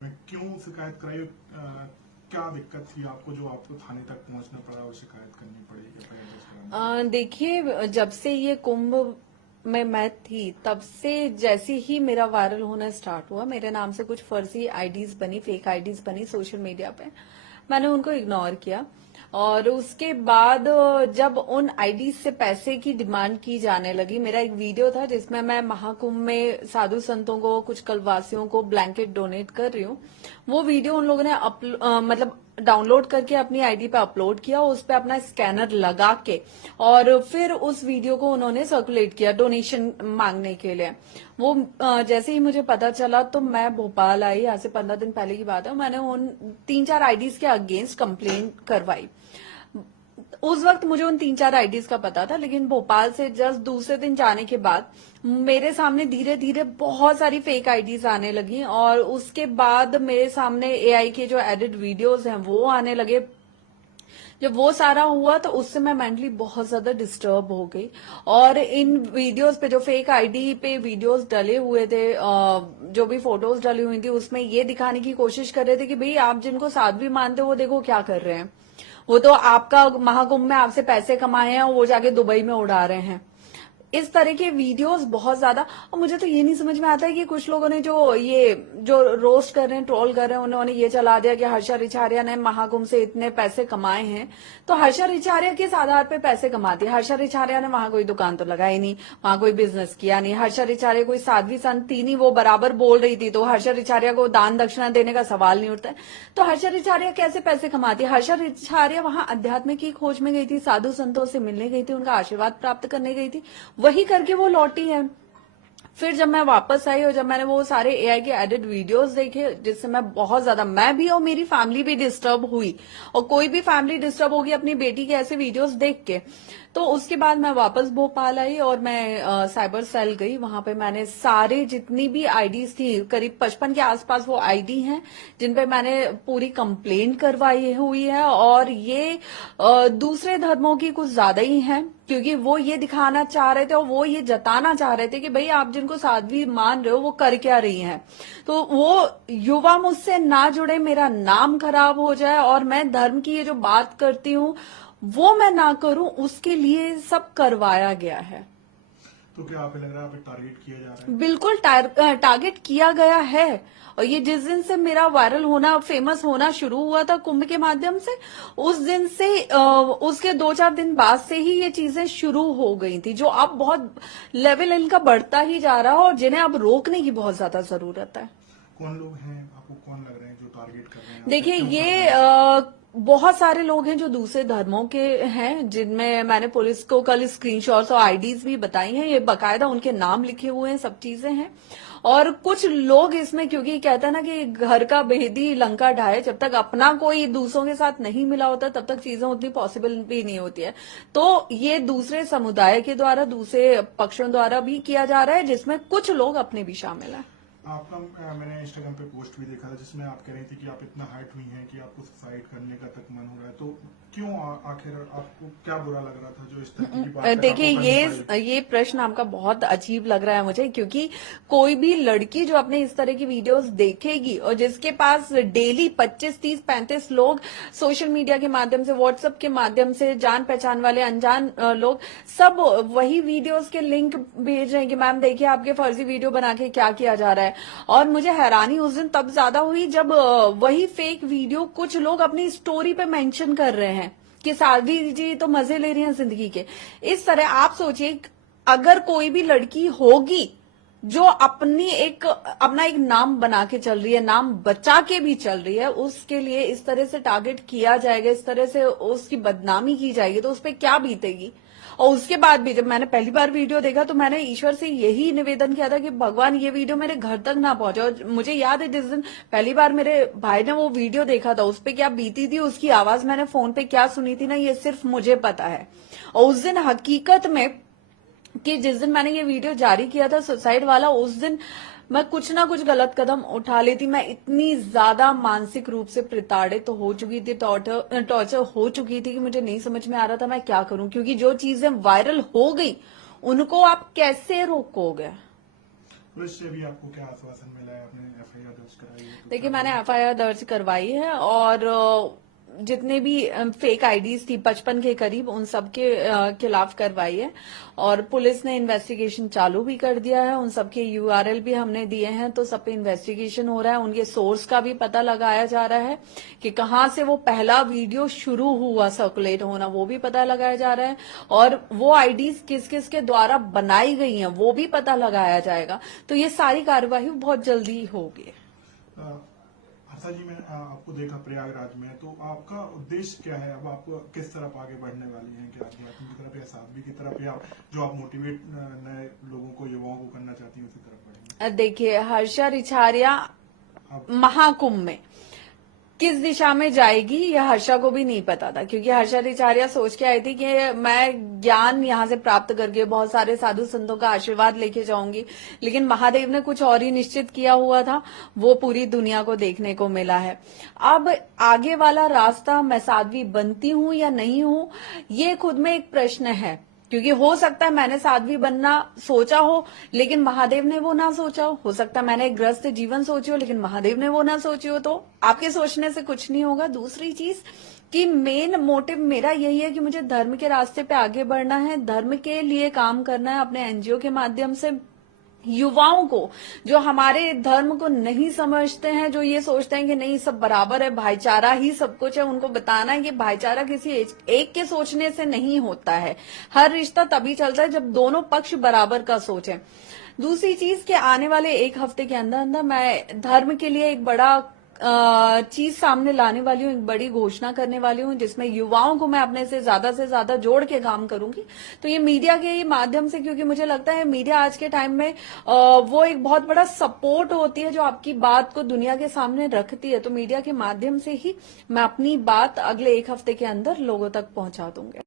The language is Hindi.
में क्यों शिकायत कराई? क्या दिक्कत थी आपको जो आपको थाने तक पहुंचना पड़ा और शिकायत करनी पड़ी एफआईआर दर्ज करानी देखिए, जब से ये कुंभ में मैं थी तब से जैसे ही मेरा वायरल होना स्टार्ट हुआ, मेरे नाम से कुछ फर्जी आईडीज बनी, फेक आईडीज बनी सोशल मीडिया पे। मैंने उनको इग्नोर किया और उसके बाद जब उन आईडीज से पैसे की डिमांड की जाने लगी, मेरा एक वीडियो था जिसमें मैं महाकुंभ में साधु संतों को, कुछ कलवासियों को ब्लैंकेट डोनेट कर रही हूँ। वो वीडियो उन लोगों ने मतलब डाउनलोड करके अपनी आईडी पे अपलोड किया, उस पे अपना स्कैनर लगा के और फिर उस वीडियो को उन्होंने सर्कुलेट किया डोनेशन मांगने के लिए। वो जैसे ही मुझे पता चला तो मैं भोपाल आई, आज से 15 दिन पहले की बात है। मैंने उन 3-4 आईडीज के अगेंस्ट कंप्लेंट करवाई। उस वक्त मुझे उन 3-4 आईडीज का पता था, लेकिन भोपाल से जस्ट दूसरे दिन जाने के बाद मेरे सामने धीरे धीरे बहुत सारी फेक आईडीज आने लगी और उसके बाद मेरे सामने एआई के जो एडिट वीडियोस हैं वो आने लगे। जब वो सारा हुआ तो उससे मैं मेंटली बहुत ज्यादा डिस्टर्ब हो गई और इन वीडियोस पे, जो फेक आईडी पे वीडियोस डले हुए थे, जो भी फोटोज डली हुई थी, उसमें ये दिखाने की कोशिश कर रहे थे कि भाई आप जिनको साध्वी मानते हो वो देखो क्या कर रहे हैं, वो तो आपका महाकुंभ में आपसे पैसे कमाए हैं और वो जाके दुबई में उड़ा रहे हैं। इस तरह के वीडियोस बहुत ज्यादा। और मुझे तो ये नहीं समझ में आता है कि कुछ लोगों ने जो रोस्ट कर रहे हैं, ट्रोल कर रहे हैं, उन्होंने ये चला दिया कि हर्षा रिछारिया ने महाकुंभ से इतने पैसे कमाए हैं। तो हर्षा रिछारिया किस आधार पे पैसे कमाती है? हर्षा रिछारिया ने वहां कोई दुकान तो लगाई नहीं, वहां कोई बिजनेस किया नहीं। हर्षा रिछारिया कोई साध्वी संत थी नहीं, वो बराबर बोल रही थी, तो हर्षा रिछारिया को दान दक्षिणा देने का सवाल नहीं उठता है। तो हर्षा रिछारिया कैसे पैसे कमाती है? हर्षा रिछारिया वहां अध्यात्म की खोज में गई थी, साधु संतों से मिलने गई थी, उनका आशीर्वाद प्राप्त करने गई थी, वही करके वो लौटी है। फिर जब मैं वापस आई और जब मैंने वो सारे एआई के एडिट वीडियोस देखे, जिससे मैं बहुत ज्यादा, मैं भी और मेरी फैमिली भी डिस्टर्ब हुई, और कोई भी फैमिली डिस्टर्ब होगी अपनी बेटी के ऐसे वीडियोस देख के, तो उसके बाद मैं वापस भोपाल आई और मैं साइबर सेल गई। वहां पे मैंने सारे जितनी भी आईडीज थी, करीब 55 के आसपास वो आईडी हैं जिन पे मैंने पूरी कंप्लेंट करवाई हुई है। और ये दूसरे धर्मों की कुछ ज्यादा ही हैं, क्योंकि वो ये दिखाना चाह रहे थे और वो ये जताना चाह रहे थे कि भाई आप जिनको साध्वी मान रहे हो वो कर क्या रही हैं। तो वो युवा मुझसे ना जुड़े, मेरा नाम खराब हो जाए और मैं धर्म की ये जो बात करती हूँ वो मैं ना करूं, उसके लिए सब करवाया गया है। तो क्या आप लग रहा है आप टारगेट किया जा रहा है? बिल्कुल टारगेट किया गया है। और ये जिस दिन से मेरा वायरल होना, फेमस होना शुरू हुआ था कुंभ के माध्यम से, उस दिन से उसके 2-4 दिन बाद से ही ये चीजें शुरू हो गई थी, जो अब बहुत लेवल इनका बढ़ता ही जा रहा है और जिन्हें अब रोकने की बहुत ज्यादा जरूरत है। कौन लोग हैं, आपको कौन लग रहे हैं जो टारगेट कर रहे हैं? देखिए, क्यों कर रहे ये हैं? बहुत सारे लोग हैं जो दूसरे धर्मों के हैं, जिनमें मैंने पुलिस को कल स्क्रीनशॉट्स और आईडीज भी बताई हैं। ये बकायदा उनके नाम लिखे हुए हैं, सब चीजें हैं। और कुछ लोग इसमें, क्योंकि कहता है ना कि घर का भेदी लंका ढाए, जब तक अपना कोई दूसरों के साथ नहीं मिला होता तब तक चीजें उतनी पॉसिबल भी नहीं होती है। तो ये दूसरे समुदाय के द्वारा, दूसरे पक्षों द्वारा भी किया जा रहा है, जिसमें कुछ लोग अपने भी शामिल हैं। आपका मैंने इंस्टाग्राम पे पोस्ट भी देखा था जिसमें आप कह रही थी कि आप इतना हाइट हुई हैं कि आपको सुसाइड करने का तक मन हो रहा है। तो क्यों आखिर आपको क्या बुरा लग रहा था जो इस तरह की बात तक देखिए, आपको करनी पड़ी? ये प्रश्न आपका बहुत अजीब लग रहा है मुझे, क्योंकि कोई भी लड़की जो अपने इस तरह की वीडियोस देखेगी और जिसके पास डेली 25, 30, 35 लोग सोशल मीडिया के माध्यम से, व्हाट्सएप के माध्यम से, जान पहचान वाले अनजान लोग सब वही वीडियोस के लिंक भेज रहे हैं कि मैम देखिए आपके फर्जी वीडियो बना के क्या किया जा रहा है। और मुझे हैरानी उस दिन तब ज्यादा हुई जब वही फेक वीडियो कुछ लोग अपनी स्टोरी पे मेंशन कर रहे हैं कि साध्वी जी तो मजे ले रही हैं जिंदगी के। इस तरह आप सोचिए, अगर कोई भी लड़की होगी जो अपना एक नाम बना के चल रही है, नाम बचा के भी चल रही है, उसके लिए इस तरह से टारगेट किया जाएगा, इस तरह से उसकी बदनामी की जाएगी, तो उस पर क्या बीतेगी। और उसके बाद भी जब मैंने पहली बार वीडियो देखा तो मैंने ईश्वर से यही निवेदन किया था कि भगवान ये वीडियो मेरे घर तक ना पहुंचे। और मुझे याद है जिस दिन पहली बार मेरे भाई ने वो वीडियो देखा था, उस पर क्या बीती थी, उसकी आवाज मैंने फोन पे क्या सुनी थी ना, ये सिर्फ मुझे पता है। और उस दिन हकीकत में, कि जिस दिन मैंने ये वीडियो जारी किया था सुसाइड वाला, उस दिन मैं कुछ ना कुछ गलत कदम उठा लेती। मैं इतनी ज्यादा मानसिक रूप से प्रताड़ित तो हो चुकी थी, टॉर्चर हो चुकी थी कि मुझे नहीं समझ में आ रहा था मैं क्या करूं, क्योंकि जो चीजें वायरल हो गई उनको आप कैसे रोकोगे। पुलिस से भी आपको क्या आश्वासन मिला है? आपने एफआईआर दर्ज कराई है तो देखिए क्या मैंने बोला? एफआईआर दर्ज करवाई है और जितने भी फेक आईडीज थी 55 के करीब उन सब के खिलाफ करवाई है और पुलिस ने इन्वेस्टिगेशन चालू भी कर दिया है। उन सब के यूआरएल भी हमने दिए हैं तो सब पे इन्वेस्टिगेशन हो रहा है। उनके सोर्स का भी पता लगाया जा रहा है कि कहाँ से वो पहला वीडियो शुरू हुआ सर्कुलेट होना, वो भी पता लगाया जा रहा है और वो आईडीज किस किस के द्वारा बनाई गई हैं वो भी पता लगाया जाएगा। तो ये सारी कार्यवाही बहुत जल्दी होगी। हर्षा जी, मैंने आपको देखा प्रयागराज में, तो आपका उद्देश्य क्या है? अब आप किस तरफ आगे बढ़ने वाली हैं? क्या अध्यात्म की तरफ या साध्वी की तरफ, या जो आप मोटिवेट नए लोगों को, युवाओं को करना चाहती हैं उसी तरफ बढ़ेंगे? देखिए हर्षा रिछारिया आप महाकुंभ में किस दिशा में जाएगी यह हर्षा को भी नहीं पता था, क्योंकि हर्षा रिचारिया सोच के आई थी कि मैं ज्ञान यहाँ से प्राप्त करके बहुत सारे साधु संतों का आशीर्वाद लेके जाऊंगी, लेकिन महादेव ने कुछ और ही निश्चित किया हुआ था, वो पूरी दुनिया को देखने को मिला है। अब आगे वाला रास्ता मैं साध्वी बनती हूँ या नहीं हूँ, ये खुद में एक प्रश्न है, क्योंकि हो सकता है मैंने साध्वी बनना सोचा हो लेकिन महादेव ने वो ना सोचा हो सकता है मैंने एक ग्रस्त जीवन सोची हो लेकिन महादेव ने वो ना सोची हो। तो आपके सोचने से कुछ नहीं होगा। दूसरी चीज कि मेन मोटिव मेरा यही है कि मुझे धर्म के रास्ते पे आगे बढ़ना है, धर्म के लिए काम करना है, अपने एनजीओ के माध्यम से युवाओं को, जो हमारे धर्म को नहीं समझते हैं, जो ये सोचते हैं कि नहीं सब बराबर है, भाईचारा ही सब कुछ है, उनको बताना है कि भाईचारा किसी एक के सोचने से नहीं होता है। हर रिश्ता तभी चलता है जब दोनों पक्ष बराबर का सोचें। दूसरी चीज कि आने वाले एक हफ्ते के अंदर अंदर मैं धर्म के लिए एक बड़ा चीज सामने लाने वाली हूँ, एक बड़ी घोषणा करने वाली हूँ जिसमें युवाओं को मैं अपने से ज्यादा जोड़ के काम करूंगी। तो ये मीडिया के ही माध्यम से, क्योंकि मुझे लगता है मीडिया आज के टाइम में वो एक बहुत बड़ा सपोर्ट होती है जो आपकी बात को दुनिया के सामने रखती है। तो मीडिया के माध्यम से ही मैं अपनी बात अगले एक हफ्ते के अंदर लोगों तक पहुंचा दूंगी।